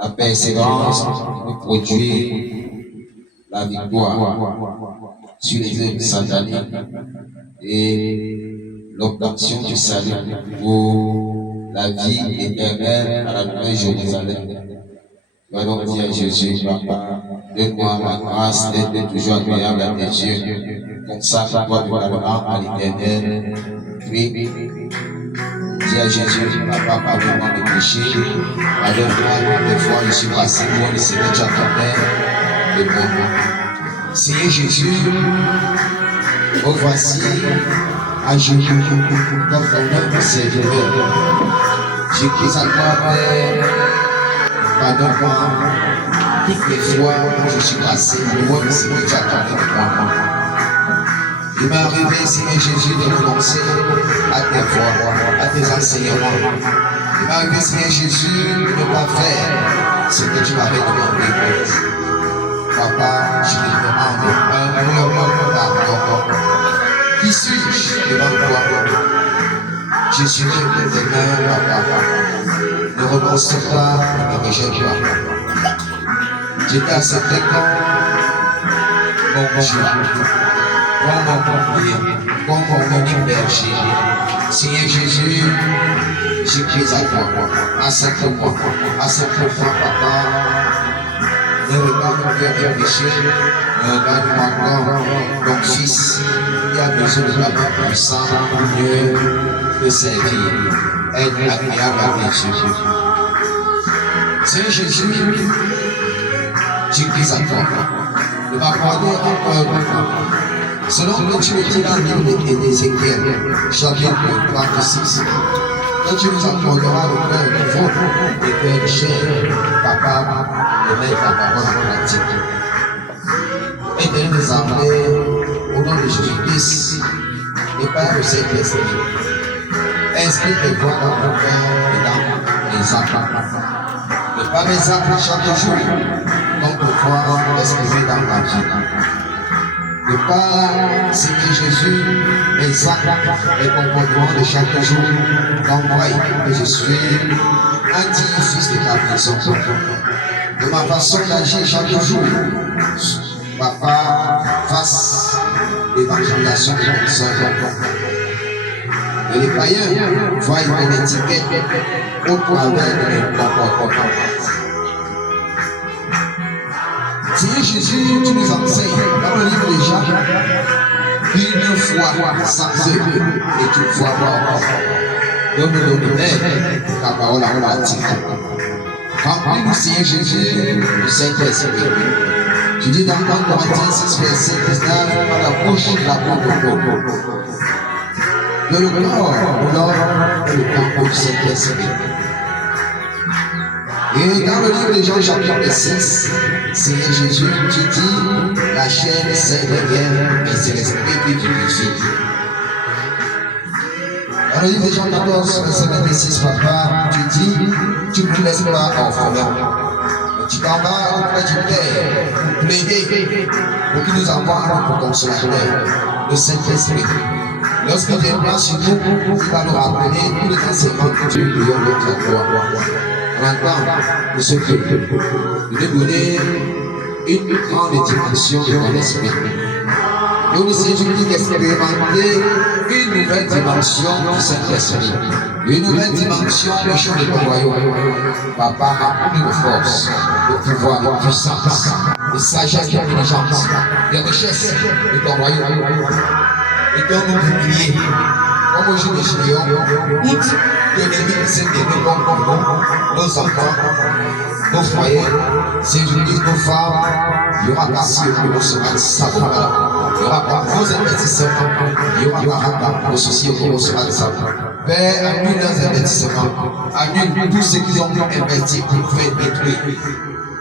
La persévérance nous produit la victoire sur les œuvres sataniques et l'obtention du salut pour la vie éternelle à la Nouvelle Jérusalem. Va donc dire à Jésus, Papa, donne-moi la grâce d'être toujours agréable à tes yeux. Consacre-toi totalement à l'Éternel. Puis, dis à Jésus, Papa, pardonne-moi mes péchés. Pardonne-moi toutes les fois je suis passé loin de ce que tu attendais de moi. Seigneur Jésus, oh voici à Jésus comme ton homme serviteur. J'ai pris à toi, Père. Pardonne-moi toutes les fois où je suis passé loin de ce que tu attendais de moi. Il m'est arrivé, Seigneur Jésus, de renoncer à tes voies, à tes enseignements. Il m'est arrivé, Seigneur Jésus, de ne pas faire ce que tu m'avais demandé. Papa, je te demande humblement pardon. Qui suis-je devant toi? Je suis de tes mains, Papa. Ne renonce pas, ne me rejette pas. Je t'ai accepté comme mon Dieu, comme mon compagnon, comme mon unique berger. Seigneur Jésus, je prie à toi. Accepte-moi, Papa. Ne regarde pas vers mes péchés, ne regarde pas encore ton fils qui a besoin de la main puissante pour mieux te servir. Être agréable à tes yeux. Seigneur Jésus, je prie à toi de m'accorder encore un temps. Selon que tu le dis dans le livre d'Ézéchiel, chapitre 36, quand tu nous accorderas le cœur nouveau et cœur de chair, capable de mettre la parole en pratique. Et de nous emmener au nom de Jésus-Christ et par le Saint-Esprit. Inscris tes voix dans mon cœur et dans mes actes. Ne pas mes actes chaque jour, donc pouvoir l'exprimer dans ma vie. Ne pas, Seigneur Jésus, mes actes et comportements de chaque jour, donc voyez que je suis un digne fils de ta maison. De ma façon d'agir chaque jour, Papa, fasse l'évangélisation de mon Seigneur. Et les païens voient une étiquette au travers de leur comportement. Seigneur Jésus, tu nous enseignes dans le livre de Jacques, une fois sans eux et une fois mort. Donne-nous l'honneur, ta parole en pratique. Remplis-nous, Seigneur Jésus, du Saint-Esprit. Tu dis dans 1 Corinthiens 6, verset 19, à la bouche de la parole. De le corps, l'or et le temple du Saint-Esprit. Et dans le livre de Jean, chapitre 6, Seigneur Jésus, tu dis, la chair c'est derrière, mais c'est l'esprit qui vivifie. Dans le livre de Jean 14, verset 26, Papa, tu dis, tu ne laisses pas orphelin. Tu t'en vas auprès du Père pour plaider, pour qu'il nous envoie pour consolateur, le Saint-Esprit. Lorsqu'il viendra sur nous, il va nous rappeler tous les enseignements que tu lui as notre toi. Maintenant, de ce que de donner une grande dimension de ton esprit. Nous nous séduisons d'expérimenter une nouvelle dimension du Saint-Esprit, une nouvelle dimension du champ de ton royaume. Papa, remplis de force, de pouvoir, de puissance, de sagesse, d'intelligence, de richesse de ton royaume. Et donne-nous d'oublier, comme au jour de Gédéon, toutes les limites s'est aimées comme nous, nos enfants, nos foyers, ces églises, nos femmes, il y aura pas si nous sera savoir. Il n'y aura pas vos investissements, il n'y aura pas vos soucis au sera de savoir. Père, annule leurs investissements, annule tous ceux qui ont investi pour faire détruire.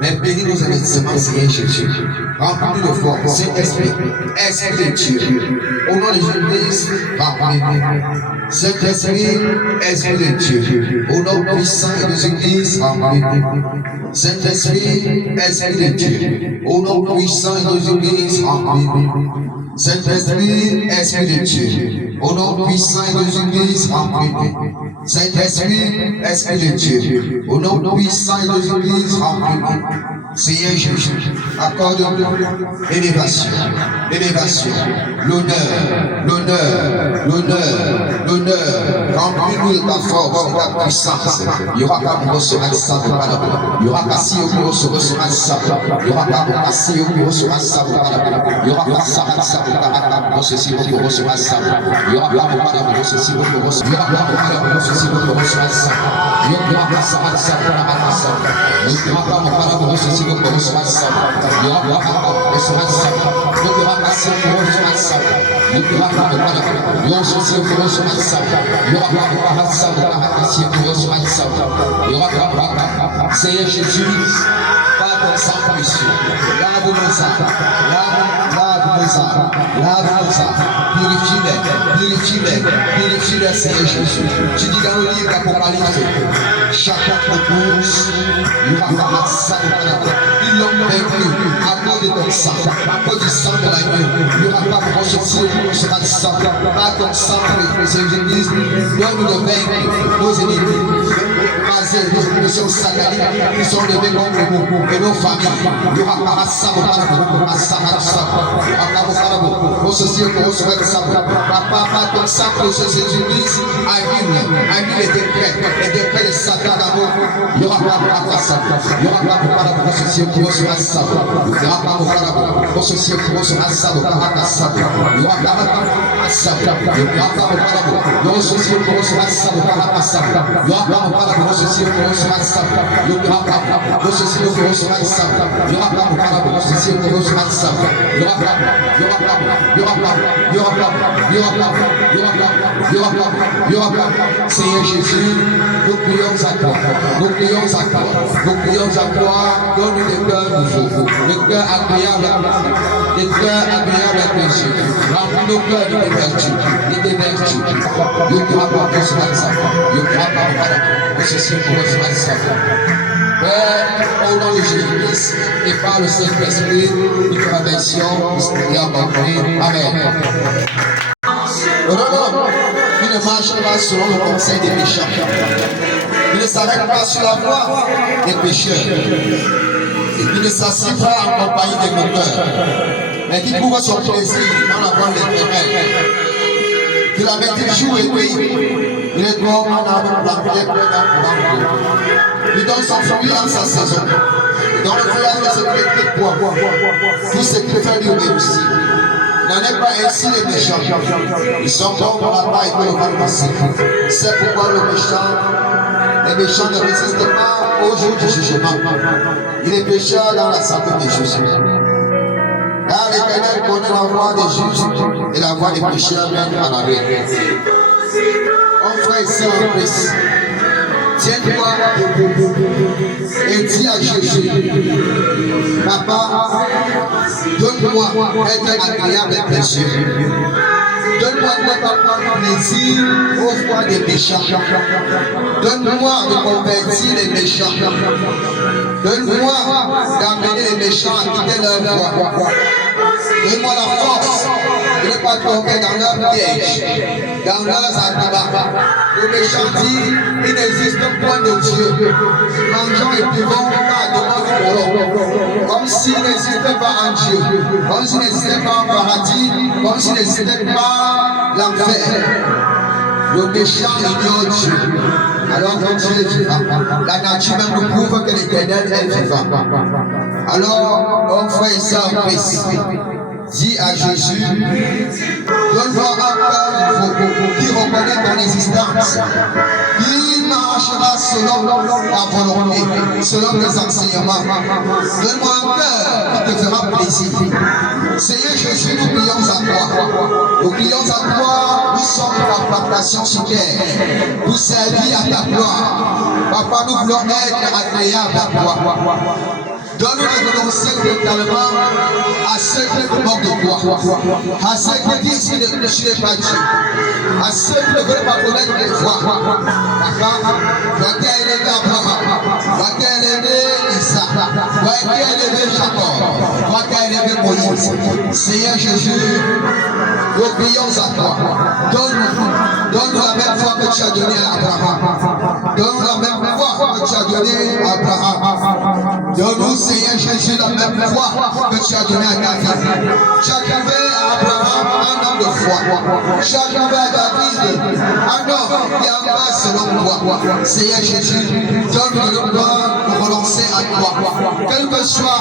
Mais bénis nos investissements, Seigneur Jésus. Remplis-nous de force, Saint-Esprit, Esprit de Dieu. Au nom de Jésus, remplis-nous. Saint-Esprit, Esprit de Dieu. Au nom puissant de Jésus-Christ, remplis-nous. Saint-Esprit, Esprit de Dieu. Au nom puissant de Jésus-Christ, remplis-nous. Saint-Esprit, Esprit de Dieu. Au nom puissant de Jésus-Christ, remplis-nous. Saint-Esprit, Esprit de Dieu, au nom puissant de Jésus-Christ, remplis-nous. Seigneur Jésus, accorde-nous l'élévation, l'honneur, remplis-nous de ta force et de ta puissance. Il y aura pas de recevoir ça, il y aura pas si au bureau se recevoir ça, il y aura pas si au bureau se recevoir ça, il y aura pas ça, pour ceci, pour recevoir ça, il y aura pas pour ceci, pour recevoir ça, il y aura pas pour ceci, pour recevoir ça, il y aura pas ça, il y aura pas pour ceci, pour recevoir ça, il y aura pas pour recevoir ça, il y aura pas ça pour recevoir ça, il y aura pas pour ceci, pour recevoir ça, il y aura pas ça pour recevoir ça, il y aura pas Seigneur Jésus, pas comme ça, monsieur, lave-nous ça, purifie-les, Seigneur Jésus. Tu dis dans le livre d'Apocalypse, chacun de tous, il y aura pas ça, ils l'ont vaincu à cause de ton sang, à cause du sang de l'agneau. Il n'y aura pas pour sortir, pour se battre sang, pas ton sang pour les églises, donne-nous de vaincre nos ennemis. Nous sommes sataniques, nous sommes levés contre nous et nos familles. Il n'y aura pas ça, il Papa, ton sang précieux Jésus-Christ, annule les décrets de Satan d'amour. Il n'y aura pas ça. Il n'y aura pas pour ceci pour se faire ça. Il n'y aura pas pour ceci pour se faire ça. Il n'y aura pas ça. Il n'y aura pas ça. Il n'y aura pas pour ceci pour se faire ça. Il n'y aura pas ça. Il n'y aura pas pour ceci pour se faire ça. Il n'y aura pas pour ceci pour se faire ça. Il n'y aura pas pour ceci pour se faire ça. Il y aura pas. Seigneur Jésus, nous prions à toi. Nous prions à toi. Donne-nous des cœurs nouveaux, des cœurs agréables à tes yeux. Remplis nos cœurs de tes vertus, Il n'y aura pas de ça. Il n'y aura pas de ceci pour recevoir ça. Père, au nom de Jésus-Christ et par le Saint-Esprit, nous te remercions, Amen. Il ne marche pas selon le conseil des méchants. Il ne s'arrête pas sur la voie des pécheurs. Il ne s'assied pas en compagnie des moqueurs, mais qui trouve son plaisir dans la voie de l'éternel. Il avait des jours et nuits. Il est comme un arbre planté près d'un courant d'eau. Il donne son fruit en sa saison. Dans le feuillage de ce petit bois, tout ce qu'il fait lui réussit. N'en est pas ainsi les méchants. Ils sont bons pour la paille que le vent passe. C'est pourquoi les méchants ne résistent pas au jour du jugement. Il est pécheur dans la santé des justes. Car l'Éternel connaît la voie des justes et la voie des pécheurs mène à la vie. Mon frère ici en Christ, tiens-toi debout et dis à Jésus, Papa, donne-moi être agréable et précieux. Donne-moi de plaisir aux voies des méchants. Donne-moi de convertir les méchants. Donne-moi d'amener les méchants à quitter leur voie. Donne-moi la force de ne pas tomber dans leur piège, dans leurs arguments. Le méchant dit, il n'existe point de Dieu. Mangeons et buvons à demande. Comme s'il n'existait pas un Dieu, comme s'il n'existait pas un paradis, comme s'il n'existait pas l'enfer. Le méchant ignore Dieu. Alors que Dieu est vivant. La nature même nous prouve que l'Éternel est vivant. Alors, mon frère et sœur Christ, dis à Jésus, donne-moi un cœur nouveau qui reconnaît ton existence, qui marchera selon ta volonté, selon tes enseignements. Donne-moi un cœur qui te fera plaisir. Seigneur Jésus, nous prions à toi. Nous prions à toi, nous sommes ta plantation sur terre, pour servir à ta gloire. Papa, nous voulons être agréables à toi. Donne-nous de renoncer totalement à ceux qui nous manquent de toi, à ceux qui disent que tu n'es pas Dieu, à ceux qui ne veulent pas connaître tes voies. Papa, toi qui as aimé Abraham, toi qui as aimé Isaac, Toi qui as élevé Jacob, toi qui as élevé Moïse, Seigneur Jésus, obéissons à toi. Donne-nous la même foi que tu as donnée à Abraham. Donne-nous la même foi que tu as donnée à Abraham. Donne-nous, Seigneur Jésus, la même foi que tu as donnée à David. Tu as donné à Abraham un homme de foi. Tu as donné à David un homme qui a pas selon toi. Seigneur Jésus, donne-nous le temps de relancer à toi. Quel que soit